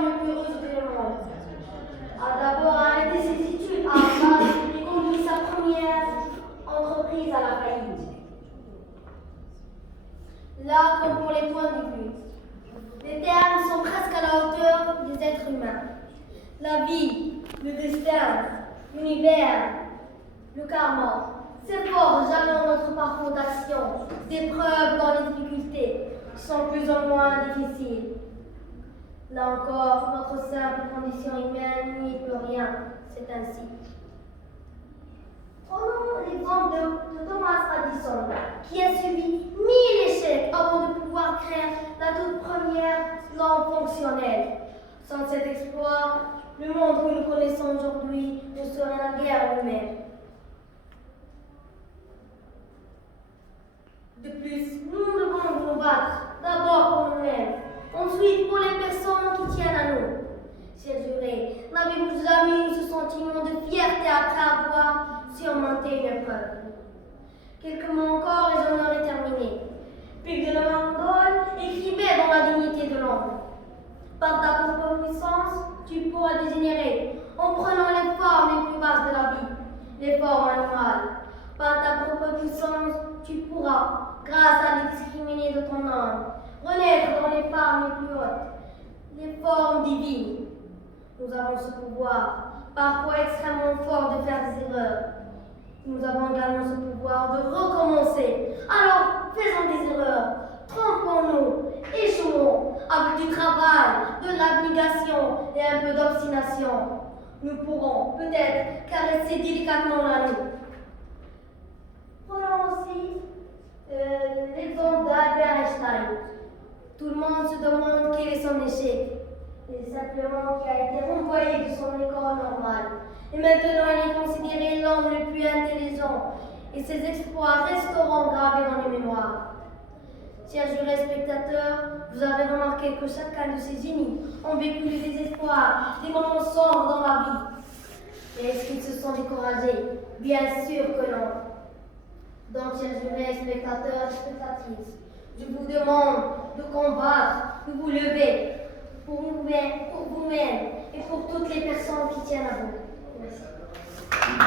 femme le plus heureuse du monde. A d'abord arrêté ses études à Harvard et conduit sa première entreprise à la faillite. Là, comme pour les points de vue, les termes sont presque à la hauteur des êtres humains. La vie, le destin, l'univers, le karma, c'est fort jalonnent notre parcours d'action, d'épreuves dans les difficultés, qui sont plus ou moins difficiles. Là encore, notre simple condition humaine n'y peut rien, c'est ainsi. Prenons l'exemple de Thomas Edison, qui a subi 1000 échecs avant de pouvoir créer la toute première lampe fonctionnelle. Sans cet exploit, le monde que nous connaissons aujourd'hui ne serait la guerre lui-même. De plus, nous devons nous battre, d'abord pour nous-mêmes, ensuite pour les personnes qui tiennent à nous. Chers jurés, n'avez-vous jamais eu ce sentiment de fierté après avoir surmonté une épreuve? Quelques mots encore et j'en aurai terminé. Puis de Mandol écrivait dans La dignité de l'homme. Par ta propre puissance, tu pourras dégénérer en prenant les formes les plus basses de la vie, les formes animales. Par ta propre puissance, tu pourras, grâce à l'indiscriminé de ton âme, renaître dans les formes les plus hautes, les formes divines. Nous avons ce pouvoir, parfois extrêmement fort, de faire des erreurs. Nous avons également ce pouvoir de recommencer. Alors, faisons des erreurs, trompons-nous, échouons, avec du travail, de l'abnégation et un peu d'obstination. Nous pourrons peut-être caresser délicatement la nuit. Prenons aussi l'exemple d'Albert Einstein. Tout le monde se demande quel est son échec. C'est simplement qu'il a été renvoyé de son école normale. Et maintenant, il est considéré l'homme le plus intelligent. Et ses exploits resteront gravés dans les mémoires. Chers jurés spectateurs, vous avez remarqué que chacun de ces génies ont vécu des désespoirs, des moments sombres dans la vie. Et est-ce qu'ils se sont découragés? Bien sûr que non. Donc, chers jurés spectateurs et spectatrices, je vous demande de combattre, de vous lever pour vous-même et pour toutes les personnes qui tiennent à vous. Merci.